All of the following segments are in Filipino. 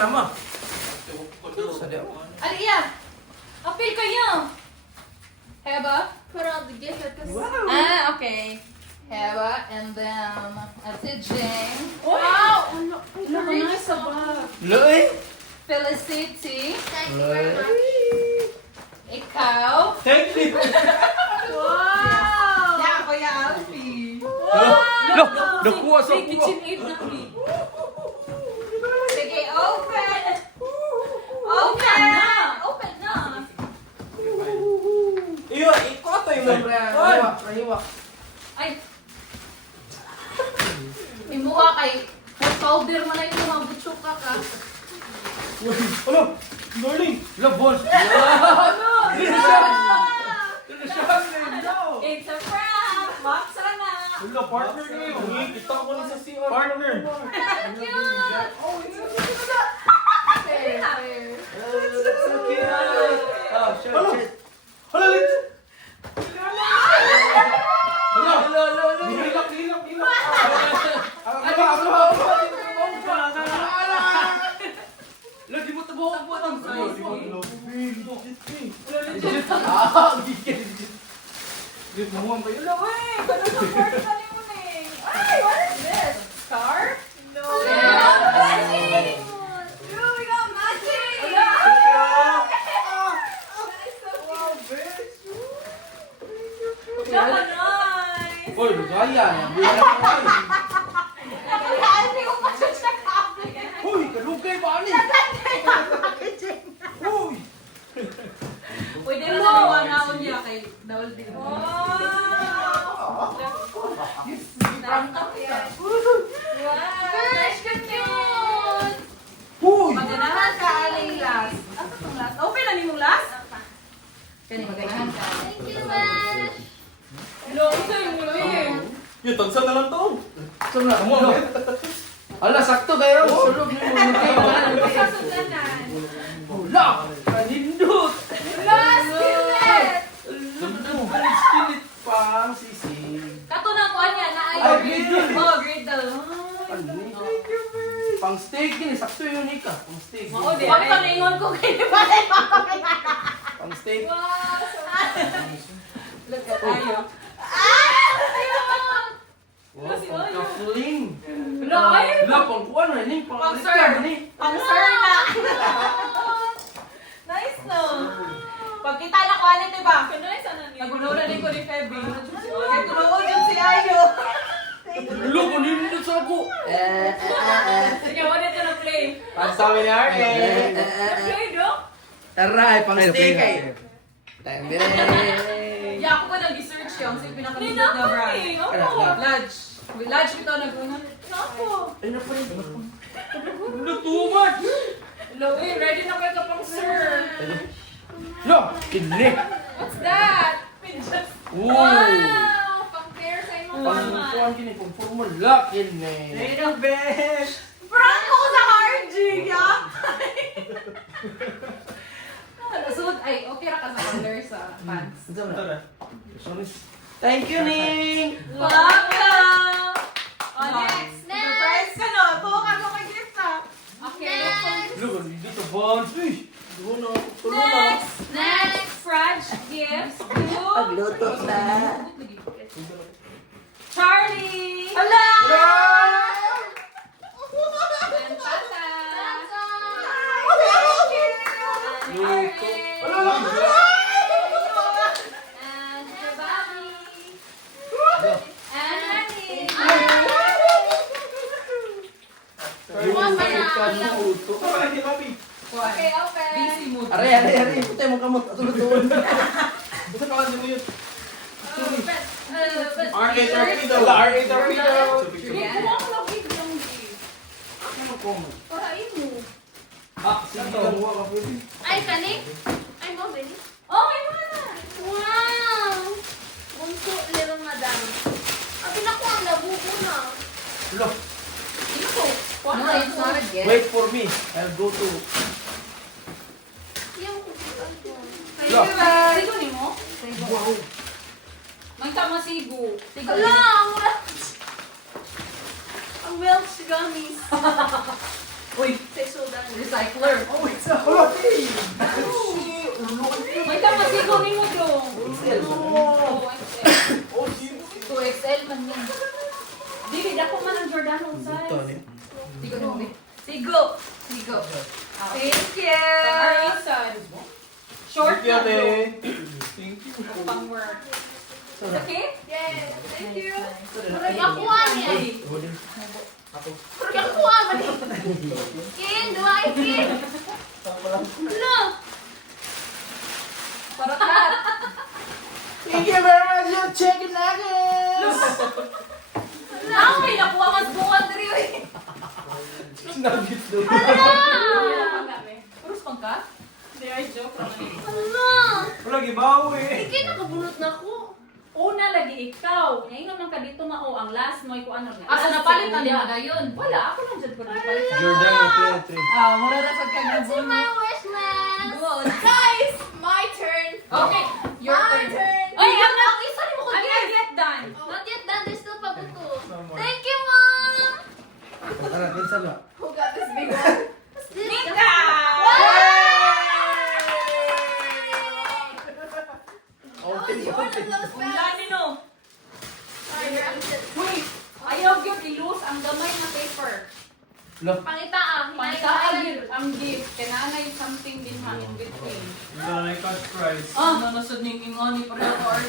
nama. Aliya! Apil kayo! Heba? Ah, okay. Heba, and then Ate Jane. Wow! Nice sa bag. Loy. Felicity. Thank you very much. Ikaw. Thank you. Wow! Yeah, Kuya Alfie. Lo, nakuha sa kuha. Kitchen aid na kami. Sige, open! Open na! Open na! Iyo, ikaw to yung Rahiwa. Ay! Imuha kay food powder mo na yung mga butsyok ka. Ano? Darling. Lo, balls. It's a prank! Maksa na! Lo, partner niyo. Kita ko na sa CR. Partner. Cute! Oh, it's so Fair. cute. Oh, shit. Hala, let's. Hala. Hilak. Lagi mo tabuhan po ng size. Dito mo ang kayo. Uy! Ganun sa part ka ni mo eh. Ay! What is this? Scarf? No. Matching! Dude, we got matching! Tsaka nice! Oy, gaya na. Bila na ko ay. Nagkakalaan hindi ko masyasakap. Hoy, kalugay ba ni? Hoy. Pwede na sa mga naon niya kay Dawal din. Wow! Gosh, ka-cute! Hoy. Maganahan ka, aling last. Asa itong last? Open na nimong last? Kani maganahan ka. Thank you, Mash. Long time mo eh. Yung tagsa na lang to. Sumla, mo. Ala, sakto kayo. Sulog niyo mo. Sasudanan. Hula. Kanindot. Last minute! Kilit pang sisig. Kato na ko niya na Ay, ayaw. grade doon. Oh, grade down. Pang steak yun. Sakto yun, Nika. Pang steak. Mao di. Pag paningon ko kay Pang steak. Wow, so look at ayo. Wow, pang kafuling. Loy! Wala, pang kuwan na. Ini, pang Pang alikan, sir. ini. Pang sir na. Nice no. Pag kita na ko ani diba? Nice ano ni. Nagunuran din ko ni Feby. Kaya tunuod yun si Ayo. Ulo, kanindot sa ako. Sige, wala ito na play. Ang sabi ni Arke. Play do? Taray, pang steak ay. Yeah, ako pa nag-research yung sa pinakalimit na brand. Lodge. With Lodge ito nag-unan. Nako. Ay, na pa rin. No, too much. Loy, ready na kayo kapang sir. Lo, kidli. What's that? Pinjas. Ooh. Wow! Pang-pair sa imong Pang mama. kuwan kini, pang formula kini. Ay, ang best. Prank ko sa RG, ya? Suot, ay, okay ra ka sa color sa pants. Thank you, Ning. Welcome! Oh, next. Next. Surprise ka no. Tuwa ka mo kay gift ha. Okay. Look, dito bonds. Uy. Next, French gifts to Pagluto na. Charlie! Hello! And Tata! Luto. And your Bobby! And Honey! Okay, open! Busy mood. Are. Putay mo kamot. Atulog-tulog. Basta pangalan mo yun. Arcade Torpedo. Arcade Torpedo. Yan. Parain mo. Ah, sige ka mo ka pwede. Ay, kani? Ay, mo, Benny. Oh my God! Wow! Bunso, little madam. Abi na ko ang nabuko na. Look, Ito. No, it's not a gift. wait for me. I'll go to... Yung Sigo ni mo? Wow. Magtama sigo. Sigo. Hala, ang milk gummies. Uy, Sexual recycler. Oh, it's a holiday! May kamasigo ni mo dong. XL. Oh, XL. Oh, shit! 2XL man yan. Dili, dako man ang Giordano size. Ito ni. Sigo no, Sigo. Sigo. Thank you. Short Thank you, na ate. do. Thank you. Ako pang work. It's okay? Yes, thank you. Ay, Nakuha niya. Pero nakuha man eh. Kin, duhay, Kin. Ano? Para kat. Thank you very much, you chicken nuggets! Ako may nakuha ka sa buwan diri. Nuggets daw. Purus pang ka? Hindi, ay joke lang. Ano? Wala, gibaw eh. Kin, nakabunot na ako. Una lagi ikaw. Ngayon lang ka dito mao ang last mo ko ano. Asa napalit na niya yun? Wala, ako lang dyan ko napalit. Giordano 3. Ah, mura na pagka See my wish list. Good. Guys, my turn. Okay, your My turn. turn. Ay, I'm not, Isa mo ko I'm not yet done. Not yet done. There's still pabuto. Someone. Thank you, Mom. Ano, kinsa ba? Who got this big one? What's this? Mika! Okay, you ordered those Ang bags. dami no. Sorry, I'm just- Uy, ayaw yun ilus ang gamay na paper. Lo. Pangita ah. Pagkaan yun ang gift. Kailangan yung something din ha in between. Yung na like cash price. Ah, nanasod ni ingani pareho card.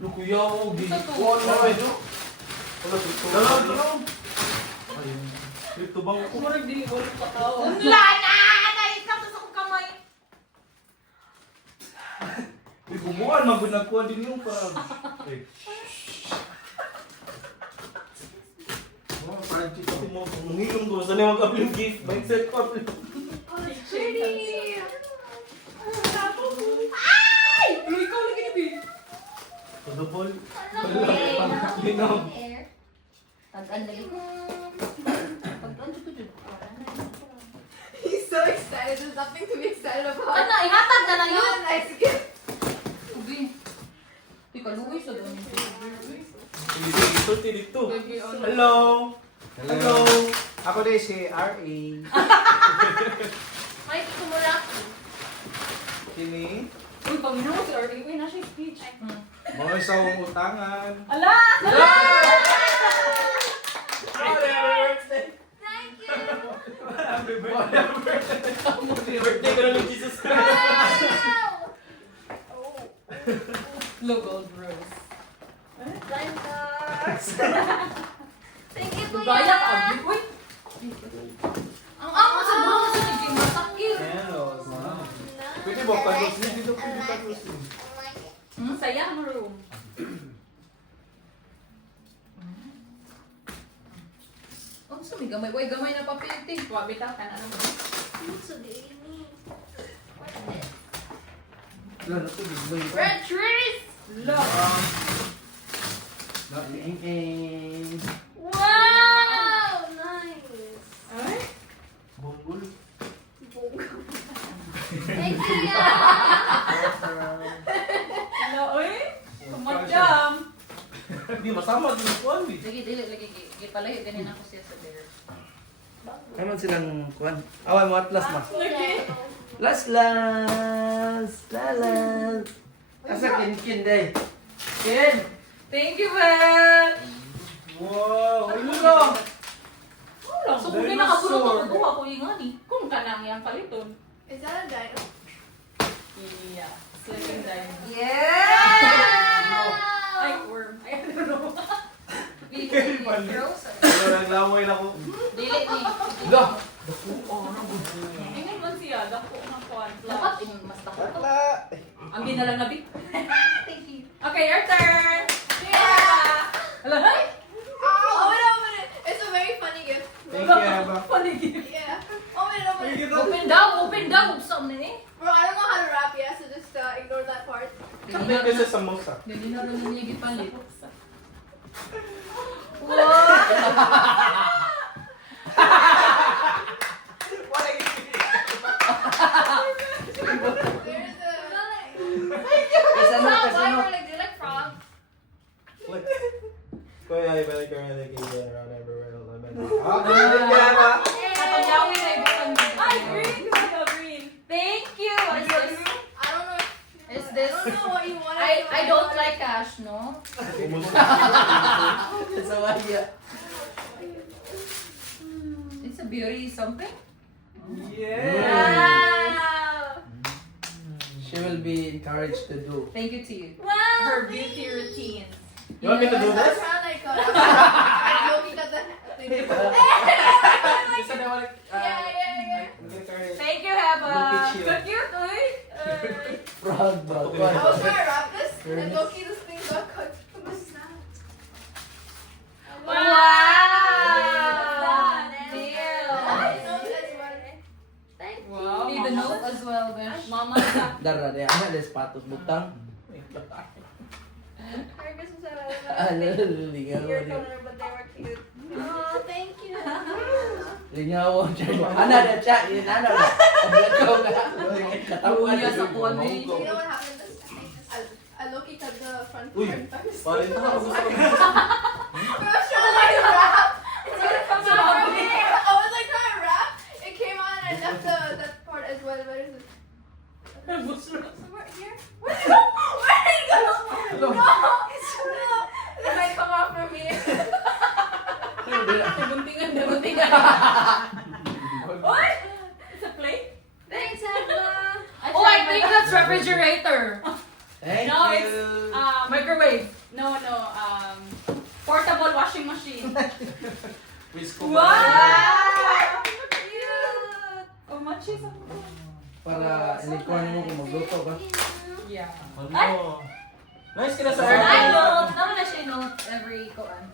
Lo, kuya, oh, di. Sa to. Kuha na rin, no? Wala, dito. Dalaw. Ayun. Dito bang Kung marag dili wala pa tao. Wala na! Dahil ka sa akong kamay. Uy, bubuan, magod nagkuha din yung parang. Eh. Oh, parang chito ko mo. Mungilong ko. Saan yung mag-upload gift? Mindset ko upload. Oh, it's pretty. Uy, ikaw lagi ni Bin. To the ball. Linaw. Tag-an lagi. Tag-an dito dito. He's so excited. There's nothing to be excited about. Ano, ihatag na lang yun. Nice gift. Ubi. Tika, luwi sa doon. Dito, dito. Baby, ano? Hello. Hello. Ako din si R.A. May kumula. Kini. Uy, pag minuho si Artie, uy, nasa yung speech. Mga isang utangan. Ala! Thank you. Happy birthday. Birthday ka na ng Jesus Christ. Wow. Look, gold rose. Thank you, Gaya ka, Kuya. Abdi. Uy! Ang ako sa buho sa naging masakir. Hello. Pwede ba pag-us dito? Pwede pag-us din. Saya mo room. Ang sumi gamay. Uy, gamay na papilitin. Wabi ta ka na naman. So, Amy. What's this? Lo, nato big boy. Red trees. Love. Wow. Nice. Ay? Bonggol. Thank you, ya. Hello, uy? Madam. Hindi, masama din ang kuwan eh. Lagi, dili, lagi. Gipalayo, ganin ako siya sa there. Kaman silang kuan. Away mo atlas ma. Lagi. Last. Lalas. Asa kin day. Kin. Thank you, Ben. Wow. Hello. Wala, so kung pinakabulot ako, buha ko yung ani. Kung kanang yung paliton. Is that a dino? Yeah. Sleeping diamond. Yeah. Ay, worm. I don't know. Wala, naglaway na ako. Dili ni. Lo. Ingay man siya, dako na kuan. Dapat mas dako. Wala. Ang ginalang nabi. Thank you. Okay, your turn. Yeah. Hala, hay. Oh, open it. It's a very funny gift. Thank you, Eva. Paligid. Yeah. Open it. Open daw, open daw. Buksan na ni. Bro, I don't know how to rap yet, so just ignore that part. Kapit ka sa samosa. Hindi na rin niya gipalit. There's a. Kasanot, Why kasanot. were like, do you like frog? Kuya, ibalik ka na nag-iwan around everywhere. Ah, I don't like cash, no? Sa waya. It's a beauty something. Wow. She will be encouraged to do. Thank you to you. Wow. Her beauty routine. You want me to do this? Thank you, Heba. Look at you. Good cute, uy. Proud ba? I was gonna wrap this and Loki this thing got cut. Wow. Deal. Thank you. Wow. Need the note as well, Besh. Mama. Dara, de ana les patos butang. Merry Christmas, Ano, everyone. lingaw Your mo. color, but they were cute. Oh, thank you. Lingaw mo. Ana na cha, yun ano na. Tablakaw ka. Katawa Luya sa kuwan eh. You know what happened this time? I Loki cut the front Uy, part first. parin na ako gusto ko. I was trying to wrap. It's gonna come out. I was like trying to wrap. It came on and I left that part as well. Where is it? Somewhere here. Where did it go? Where did it go? No, it's no. It might come off from here. Buntingan, buntingan. What? It's a plate? Thanks, Emma. Oh, I think that's refrigerator. Thank No, you. it's microwave. No, portable washing machine. Please ko Wow! Cute! Oh, machis ako. Para ilikuan mo kung magluto ba. Yeah. Ano? Nice ka na sa I aircon. know. Tama na siya note every koan.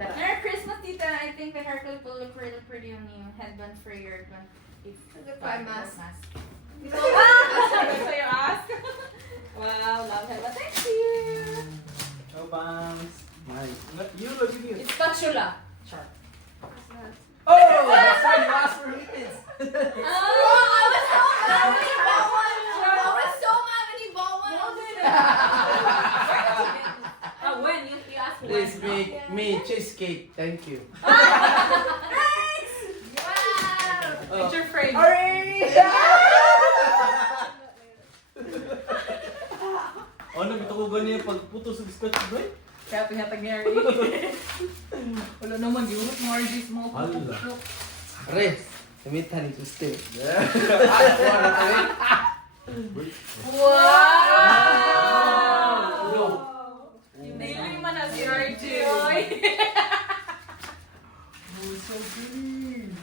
Merry Christmas, Tita. I think the haircut will look really pretty on you. Headband for your headband. It's a good mask. So you ask? Wow, love him. Thank you. Oh, bangs. Nice. You look at you. It's spatula. Sure. Oh, that's why you asked for mittens. I was so mad when he bought one. I was so mad when he bought one. When you ask Please make me cheesecake. Thank you. Thanks! Wow! Picture frame. Ano, bito ko ganyan pagputo sa biscuit, bro? Kaya pinatag ni Harry. Wala naman, yun. Margie's mo. Hala. Re, sumitan ni Gusto. Ako na tayo. Wow! Hindi man na si Archie.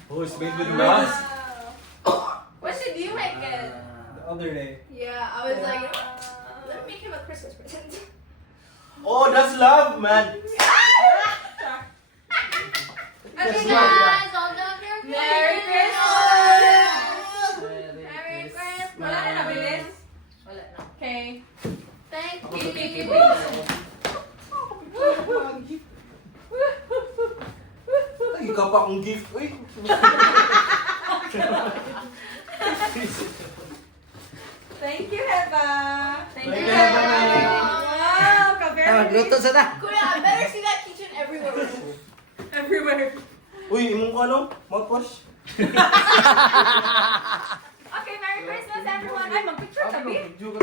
Oh, it's made with mask. What should you make it? The other day. Yeah, I was like, let me make him a Christmas present. Oh, that's love, man. Okay, guys, all done your Merry Christmas! Merry Christmas! Wala na nabilis? Wala na. Okay. Thank Keep you. Ay, ka pa akong gift. Uy. Thank you, Heba. Thank you, you. Heba. Wow, ka-very Luto sa na. Kuya, I better see that kitchen everywhere. everywhere. Uy, imong ko ano? Mouthwash? Okay, Merry Christmas, everyone. Ay, mag-picture kami. Juga